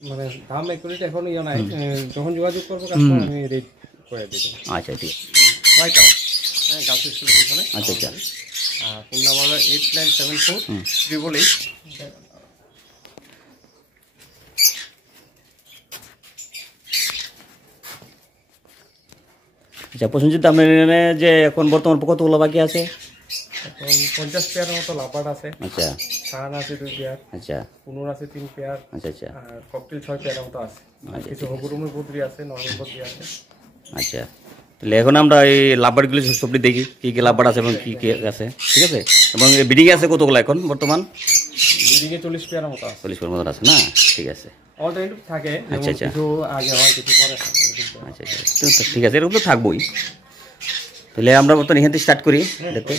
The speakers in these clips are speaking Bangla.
মানে দাম একুরেট এখন ইয়ে নাই, যখন যোগাযোগ করবো কাস্টমার আমি রেট করে দিই। আচ্ছা ঠিক আছে। হোয়াইট হ্যাঁ, গার্লস স্কুলের পিছনে। আচ্ছা আচ্ছা। আর ফোন নাম্বার 8974 888। আচ্ছা, প্রসেনজিৎ আপনার এখানে যে এখন বর্তমান কতগুলো বাকি আছে? এখন 50 পেয়ারের মতো লাপাট আছে। আচ্ছা। সান আছে 2 পেয়ার। আচ্ছা। পুনুর আছে 3 পেয়ার। আচ্ছা আচ্ছা। আর ককটেল 6 পেয়ারের মতো আছে। আর কিছু হগুরুমের বদ্রি আছে, নরমাল বদ্রি আছে। আচ্ছা, তাহলে এখন আমরা এই লাভবারগুলো সবটি দেখি কী কী লাভবার আছে এবং কী কী আছে, ঠিক আছে? এবং বিডিং আছে কতগুলো এখন বর্তমান? বিডিংয়ে 40 পেয়ারের মতো আছে। 40 পেয়ার মতো আছে না? ঠিক আছে। অলরেডি থাকে, আচ্ছা আচ্ছা। কিছু আগে হয় কিছু পরে। আচ্ছা আচ্ছা, তো ঠিক আছে, এরকম তো থাকবোই। তাহলে আমরা বর্তমান এখান থেকে স্টার্ট করি দেখতে।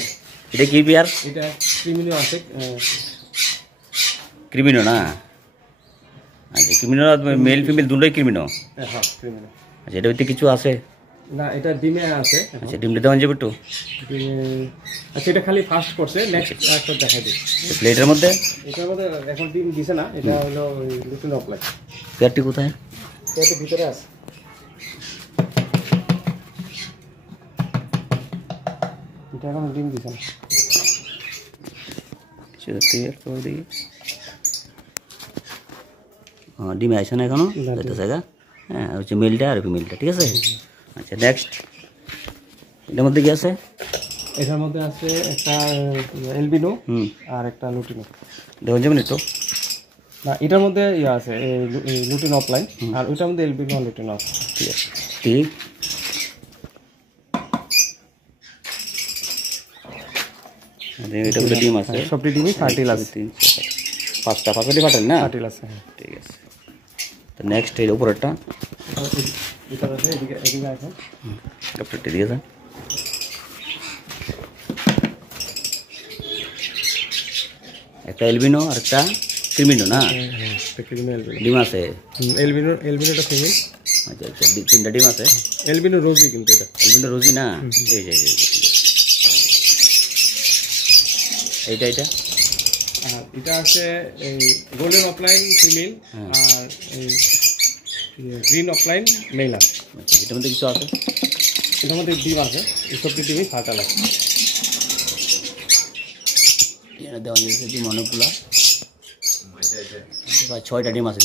এটা কি পেয়ার? এটা ক্রিমিনো আছে। ক্রিমিনো না? আচ্ছা, ক্রিমিনো মেল ফিমেল দুটোই ক্রিমিনো? হ্যাঁ ক্রিমিনো। আচ্ছা, এটা হইতে কিছু আছে না, এটা ডিমে আছে। আচ্ছা, ডিম দিতে পারবেন একটু? আচ্ছা, এটা খালি ফার্স্ট করছে, নেক্সট একটা দেখাই দিই। প্লেটের মধ্যে এটার মধ্যে এখন ডিম দিছে না, এটা হলো লুটিন অফলাইন। পেয়ারটি কোথায়? এটা ভিতরে আছে। এটা এখন ডিম দিছে না। ডিমে আসে না এখনো? হ্যাঁ, হচ্ছে মেলটা আর ফিমেলটা, ঠিক আছে। আচ্ছা, নেক্সট এটার মধ্যে কি আছে? এটার মধ্যে আছে একটা এলবিনো আর একটা লুটিনো। দেখুন যাবেন একটু। না, এটার মধ্যে ইয়ে আছে লুটিন অফলাইন, আর ওইটার মধ্যে এলবিনো আর লুটিনো আছে। ঠিক আছে, ঠিক। এটা বলে ডিম আছে, সবটি ডিমই ফার্টিল আছে। 5টা ফার্টিল না? ফার্টিল আছে, ঠিক আছে। তো নেক্সট এর উপরেরটা এটা আছে, এদিকে এদিকে আছে। কাপড়টি দিয়ে দেন। একটা এলবিনো আর একটা ক্রিমিনো না? ডিম আছে। এলবিনোটা ফিমেল। আচ্ছা আচ্ছা, 3টা ডিম আছে। এলবিনো রোজি, কিন্তু এটা এলবিনো রোজি না? এই যে এইটা এইটা। আর এটা আছে এই গোল্ডেন অফলাইন ফিমেল, আর এই গ্রিন অফলাইন মেল আছে। এটার মধ্যে কিছু আছে? এটার মধ্যে ডিম আছে, এই সবটি ডিমই ফার্টাল আছে। এটা দেওয়া যাচ্ছে ডিম অনেকগুলা, 6টা ডিম আছে।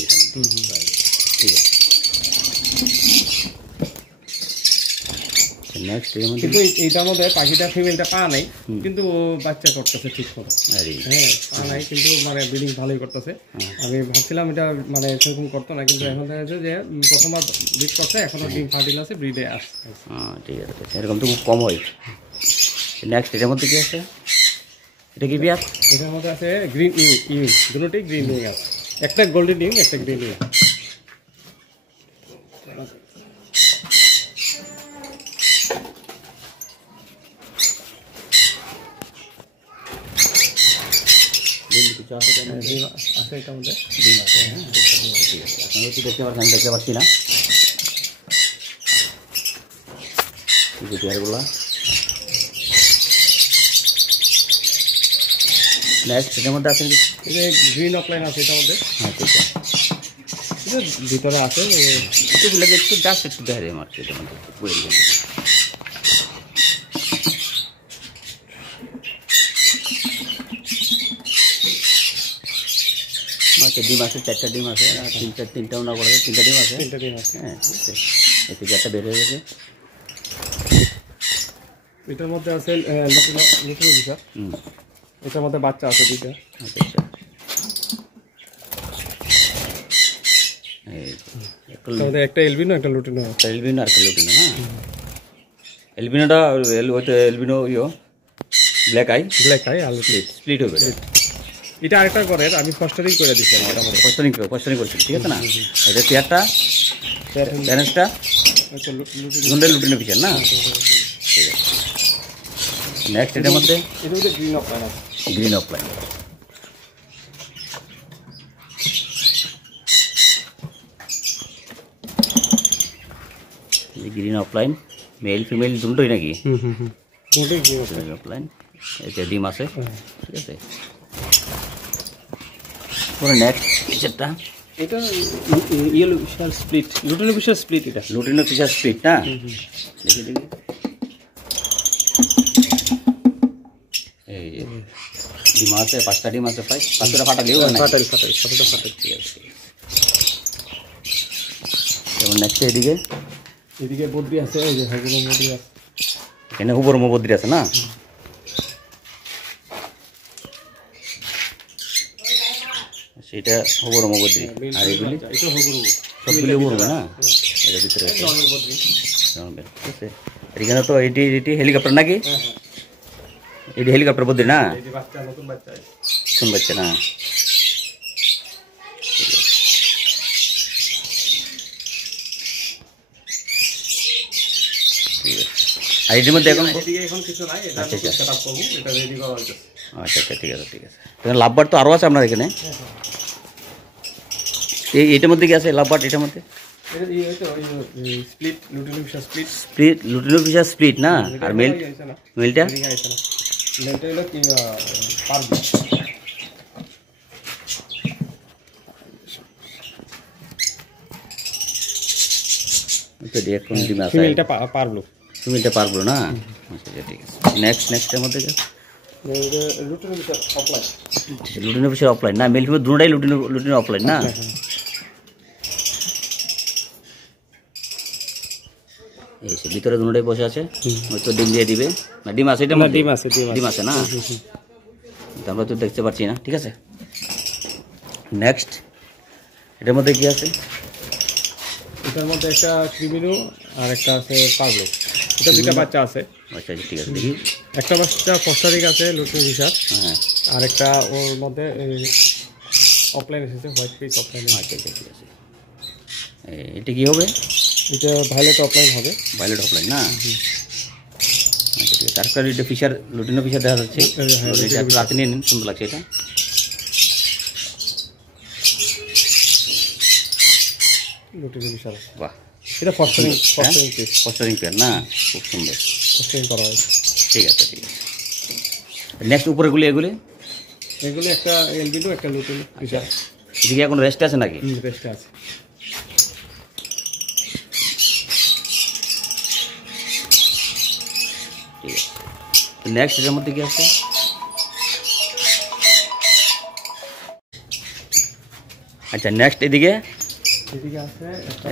ঠিক আছে। নেক্সট কিন্তু এইটার মধ্যে পাখিটা ফিমেলটা পা নাই, কিন্তু বাচ্চা করতেছে ঠিক মতো। হ্যাঁ, পা নাই কিন্তু মানে ব্রিডিং ভালোই করতেছে। আমি ভাবছিলাম এটা মানে সেরকম করতো না, কিন্তু এখন দেখা যাচ্ছে যে প্রথমবার ব্রিড করছে, এখনো ডিম ফার্টিল আছে, ব্রিডে আসছে। ঠিক আছে, এরকম তো খুব কম হয়। নেক্সট এটার মধ্যে কি আছে? এটা কি পেয়ার? এটার মধ্যে আছে গ্রিন ইউং, দুটোই গ্রিন ইউং আছে। একটা গোল্ডেন ইউং, একটা গ্রিন ইউং। আছে এটার মধ্যে ডিম আছে। আপনারা একটু দেখতে পাচ্ছেন, আমি দেখতে পাচ্ছি না পেয়ারগুলা। নেক্সট এটার মধ্যে আছে গ্রিন অফলাইন আছে এটার মধ্যে। হ্যাঁ, ঠিক আছে। এটা ভিতরে আছে, এগুলো একটু জাস্ট একটু দেখা যায় আমার এটার মধ্যে বলে দিন। আচ্ছা, ডিম আছে 4টা ডিম আছে, 3টাও না করে 3টা ডিম আছে। 3টা ডিম আছে। হ্যাঁ, ঠিক আছে। এই 4টা বের হয়ে গেছে। এটার মধ্যে আছে লুটিনো ভিসা। এটার মধ্যে বাচ্চা আছে 2টা। আচ্ছা আচ্ছা, একটা এলবিনো, একটা লুটিনো। এলবিনো আর একটা লুটিনো না? এলবিনোটা এলবিনো ব্ল্যাক আই আর স্প্লিট হবে। এটা আরেকটা করে, আমি ফস্টারিং করে দিচ্ছি। ফস্টারিং করছি, ঠিক আছে না? এটা পেয়ারটা প্যারেন্টসটা লুটিনো ফিচার না? ঠিক আছে। নেক্সট এটার মধ্যে গ্রিন অফলাইন আছে। Green opaline. Green opaline male female দুটোই নাকি? Green opaline. এটা ডিম আছে, ঠিক আছে। নেক্সট ফিচারটা এটা yellow Fischer split, lutino Fischer split. এটা লুটিনো ফিশার স্প্লিট না? দেখি দেখি, এই ডিম আছে, 5টা ডিম আছে, প্রায় 5টা ফাটালিও না? ফাটাই ফাটাই ফাটাটা ফাটাই। ঠিক আছে। যেমন নেক্সট এদিকে বদ্রি আছে, এই যে হাগুরো বদ্রি আছে, এখানে হুবর মবদ্রি আছে না? সেটা হুবর মবদ্রি। আর এগুলি এটা হাগুরো, সবগুলি হুবর না? এর ভিতরে আছে নরমাল বদ্রি। ঠিক আছে। আর এখানে তো এটি হেলিকপ্টার নাকি? হ্যাঁ হ্যাঁ, এটি হেলিকপ্টার বদ্রি না? এই যে বাচ্চা, নতুন বাচ্চা। শুন বাচ্চা না? ঠিক আছে। আর এটির মধ্যে এখন এদিকে এখন কিছু নাই, এটা আচ্ছা, আচ্ছা। সেটআপ করব, এটা রেডি করা হয়েছে। আচ্ছা আচ্ছা, ঠিক আছে ঠিক আছে। এখানে লাভবার তো আরও আছে আপনার এখানে? এইটার মধ্যে কি আছে লাভবার? এটার মধ্যে এটা এই তো ওই split, lutino Fischer split. Split, lutino Fischer split না? আর মেলটা? মেলটা হলো কি পারবো। এখন ডিম আছে, ফিমেলটা পারবো। ফিমেলটা পারবো না? আচ্ছা ঠিক আছে। নেক্সটের মধ্যে lutino Fischer opaline. Lutino Fischer opaline না? মেল ফিমেল দুটোটাই লুটিনো অফলাইন না? এই সে ভিতরে দুটোটাই বসে আছে, হয়তো ডিম দিয়ে দিবে না? ডিম আছে এটা? ডিম আছে, ডিম আছে না? আমরা তো দেখতে পাচ্ছি না। ঠিক আছে। নেক্সট এটার মধ্যে কি আছে? এটার মধ্যে একটা ক্রিমিনো আর একটা আছে পারলো। এটা দুইটা বাচ্চা আছে। আচ্ছা ঠিক আছে, দেখি। একটা বাচ্চা কস্টারিকা আছে লুটিনো ফিশার, হ্যাঁ। আর একটা ওর মধ্যে অফলাইন এসেছে, হোয়াইট ফিশ অফলাইন। আচ্ছা আচ্ছা, ঠিক আছে। এটা কি হবে? এটা ভায়োলেট অফলাইন হবে। ভায়োলেট অফলাইন না? আচ্ছা ঠিক আছে। তারপর এটা ফিশার, লুটিনো ফিশার দেখা যাচ্ছে। এটা একটু রাতে নিয়ে নিন, সুন্দর লাগছে এটা। লুটিনো ফিশার, বাহ, এটা ফস্টারিং ফস্টারিং পেয়ার না? খুব সুন্দর, ফস্টারিং করা হয়েছে। ঠিক আছে ঠিক আছে। নেক্সট উপরেগুলি এগুলি? এগুলো একটা এলবিডো, একটা লুটিনো ফিশার। এদিকে এখন রেস্ট আছে নাকি? রেস্টে আছে। ঠিক আছে। নেক্সট এটার মধ্যে কি আছে? আচ্ছা নেক্সট এদিকে আছে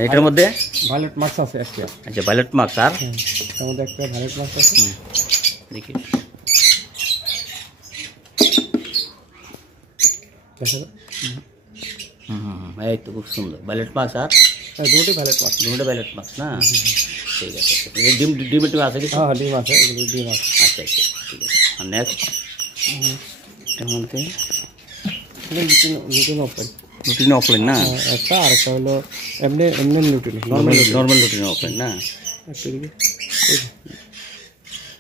এটার মধ্যে ভায়োলেট মার্কস আছে একটা। আচ্ছা ভায়োলেট মার্কস, আর এর মধ্যে একটা ভায়োলেট মার্কস আছে। দেখি এই তো খুব সুন্দর ভায়োলেট মার্কস। আর দুটোই ভায়োলেট মার্কস, দুটো ভায়োলেট মার্কস না? ঠিক আছে। ডিম ডিম একটু আছে কিছু? হ্যাঁ ডিম আছে, এগুলো ডিম আছে। আচ্ছা আচ্ছা ঠিক আছে। আর নেক্সট এর মধ্যে লুটিনো অফলাইন, লুটিনো অফলাইন না? একটা, আর একটা হলো এমনি এমনি লুটিনো, নর্মাল লুটিনো অফলাইন না? একটা দিকে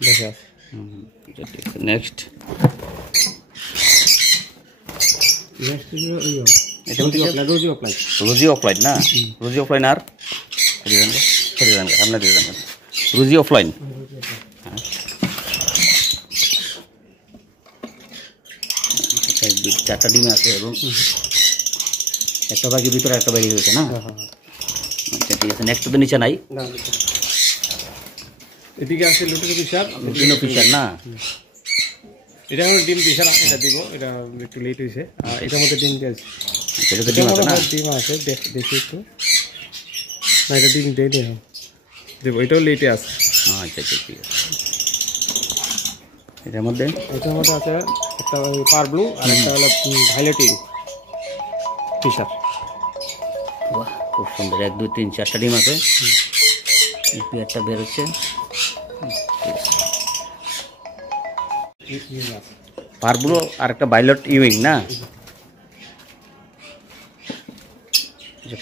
দেখে আছে। নেক্সট এটা রোজি অফলাইন। রোজি অফলাইন না? রোজি অফলাইন। আর সামনে দিয়ে যান। রোজি অফলাইন। চারটা ডিমে আছে এবং একটা বাকি ভিতরে, একটা বাইরে হয়েছে না? আচ্ছা ঠিক আছে। নেক্সট তো নিচে নাই? এদিকে আছে লুটিনো ফিশার। লুটিনো ফিশার না? এটা হলো ডিম ফিশার, এটা দিব, এটা একটু লেট হয়েছে। আর এটার মধ্যে ডিম দিয়েছে, এটা তো ডিম আছে না? ডিম আছে, দেখি একটু। না এটা ডিম দিয়ে দেবো, এটাও লেটে আছে। আচ্ছা আচ্ছা ঠিক আছে। এটার মধ্যে আছে একটা পার ব্লু আর একটা হলো ভায়োলেটিং ফিশার। বাহ খুব সুন্দর। 1 2 3 4টা ডিম আছে, পেয়ারটা বের হচ্ছে। পারব্লু আর একটা ভায়োলেট ইউইং না?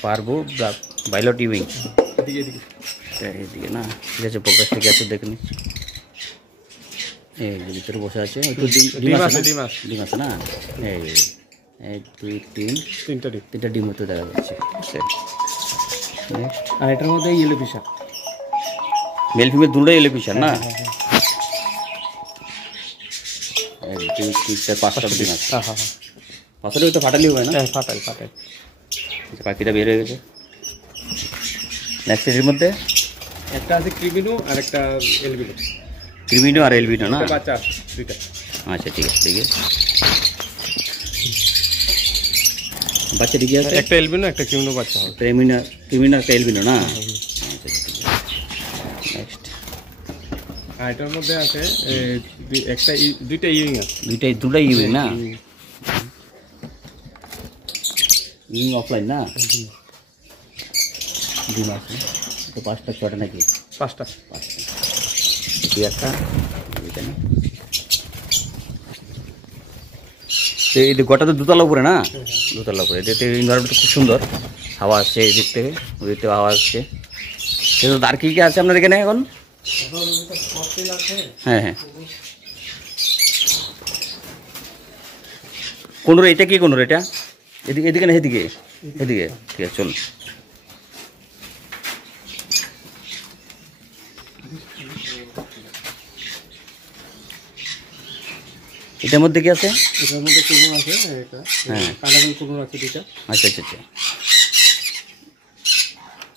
পারবো ভায়োলেট ইউইং এদিকে না? ঠিক আছে, প্রকাশ থেকে আছে, দেখে নি। এই ভিতরে বসে আছে, ডিম আছে না? এই 1 2 3 তিনটা ডিম হতে দেখা যাচ্ছে। নেক্সট আর এটার মধ্যে ইয়েলো ফিশার, মেল ফিমেল দুটোই ইয়েলো ফিশার না? 1 2 3 4 5টা ডিম আছে। হ্যাঁ, পাঁচটা তো ফাটালি হবে না? ফাটাই। পাখিটা বের হয়ে গেছে। নেক্সট এর মধ্যে একটা আছে ক্রিমিনো আর একটা এলবিনো। ক্রিমিনো আর এলবিনো না? বাচ্চা আছে দুইটা। আচ্ছা ঠিক আছে, ঠিক আছে। বাচ্চা ঠিকই আছে, একটা এলবিনো একটা ক্রিমিনো বাচ্চা হবে। ক্রিমিনো একটা এলবিনো না? নেক্সট আর এটার মধ্যে আছে একটা দুইটা ইউইং আছে। দুটাই ইউইং না? ইউইং অফলাইন না? ডিম আছে তো 5টা 6টা নাকি? 5টা। একটা এই গোটা তো দুতলা উপরে না? দুতলা উপরে। এটাতে এনভায়রনমেন্ট খুব সুন্দর, হাওয়া আসছে এই দিক থেকে, ওই দিক থেকে হাওয়া আসছে। সেটা আর কি কি আছে আপনার এখানে এখন? হ্যাঁ হ্যাঁ। কোনোর এটা কি কোনোর এটা? এদিকে এদিকে না এদিকে? এদিকে, ঠিক আছে চলুন। এটার মধ্যে কি আছে? এটার মধ্যে কুনুর আছে, এটা পাইনাপল কুনুর আছে দুইটা। আচ্ছা আচ্ছা আচ্ছা।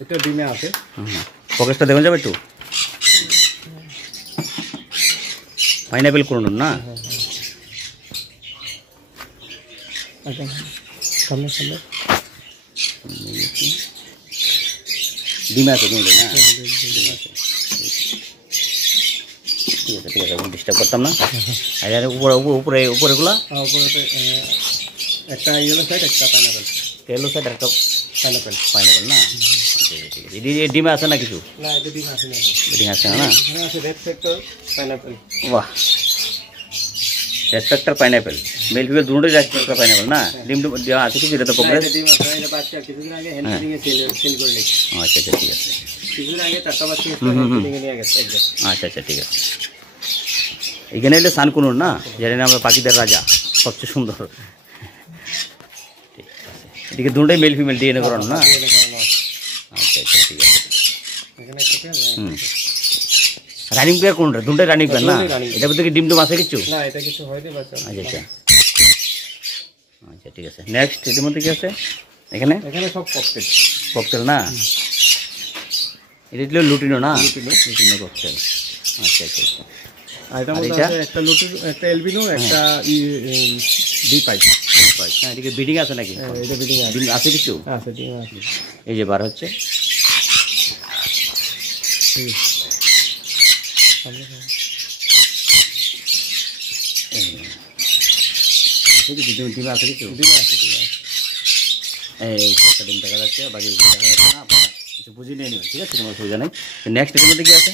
এটা ডিমে আছে। ফোকাসটা দেখুন যাবে একটু। পাইনাপেল করুন না? আচ্ছা সামনে সামনে ডিমে আছে ডিমে না? ডিম আছে, ঠিক আছে ঠিক আছে, ডিস্টার্ব করতাম না। আর উপরে উপরে উপরেগুলা একটা ইয়েলো সাইড একটা পাইনাপেল। ইয়েলো সাইড একটা পাইনাপেল না? ঠিক আছে ঠিক আছে। ডিমে আছে না কিছু? না, এটা ডিম আছে না। ডিম আছে না? এখানে আছে রেড ফ্যাক্টর পাইনাপেল। বাহ, red factor pineapple, mail female দুটোই রেড ফ্যাক্টর পাইনাপল না? ডিম দেওয়া আছে কিছু? এটা তো প্রোগ্রেস। ডিম আছে, এটা বাচ্চা কিছুদিন আগে হ্যান্ডিং এ সেল করে নিয়েছি। আচ্ছা আচ্ছা ঠিক আছে। কিছুদিন আগে 4টা বাচ্চা হ্যান্ডিং এ নিয়ে গেছে একদম। আচ্ছা আচ্ছা ঠিক আছে। এখানে এলে সানকুনুর না, জানি না আমরা পাখিদের রাজা, সবচেয়ে সুন্দর। ঠিক আছে, এদিকে দুটোই মেল ফিমেল ডিএনএ করানো না? আচ্ছা আচ্ছা ঠিক আছে। এখানে একটা পেয়ার রানিং পেয়ার কোনটা? দুটোই রানিং পেয়ার না? এটার মধ্যে কি ডিম ডুম আছে কিছু? না, এটা কিছু হয়নি বাচ্চা। আচ্ছা আচ্ছা আচ্ছা ঠিক আছে। নেক্সট এটার মধ্যে কি আছে এখানে? এখানে সব ককটেল। ককটেল না? এটা ছিল লুটিনো না? Lutino cocktail. আচ্ছা আচ্ছা আচ্ছা। আর এটার মধ্যে আছে একটা লুটিনো, একটা এলবিনো, একটা ডি পাইপ। হ্যাঁ, এদিকে বিডিং আছে নাকি? এটা বিডিং আছে। ডিম আছে কিছু? আছে, ডিম আছে। এই যে বার হচ্ছে। ডিম আছে কিছু? ডিম আছে, ডিম আছে। এই একটা ডিম দেখা যাচ্ছে, বাকি দেখা যাচ্ছে না, আপনারা কিছু বুঝিয়ে নিয়ে নেবেন, ঠিক আছে, কোনো অসুবিধা নেই। নেক্সট এর মধ্যে কি আছে?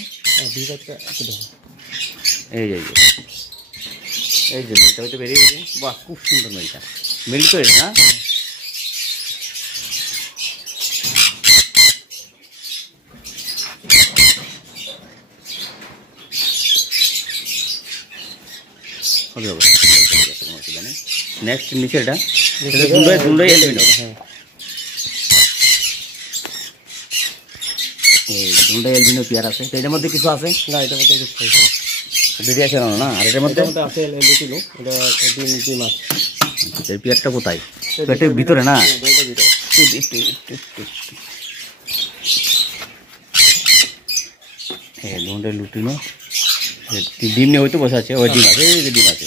ডি পাইপটা একটু দেখো। এই যে এই যে মেলটা হয়তো বেরিয়ে গেছে। বাহ, খুব সুন্দর মেলটা। মেল তো এটা না? হবে হবে, কোনো অসুবিধা নেই। নেক্সট নিচে এটা দুটোই এলবিনো। এই দুটোই এলবিনো পেয়ার আছে। তো এটার মধ্যে কিছু আছে না, এটার মধ্যে কিছু হয়েছে বেরিয়ে আছে না? আর এটার মধ্যে আছে লুটিনো, এটা ডিম আছে। এই পেয়ারটা কোথায়? পেটের ভিতরে না? হ্যাঁ, দুটোই লুটিনো। ডিম নিয়ে হয়তো বসে আছে, ওই ডিম আছে, এই যে ডিম আছে।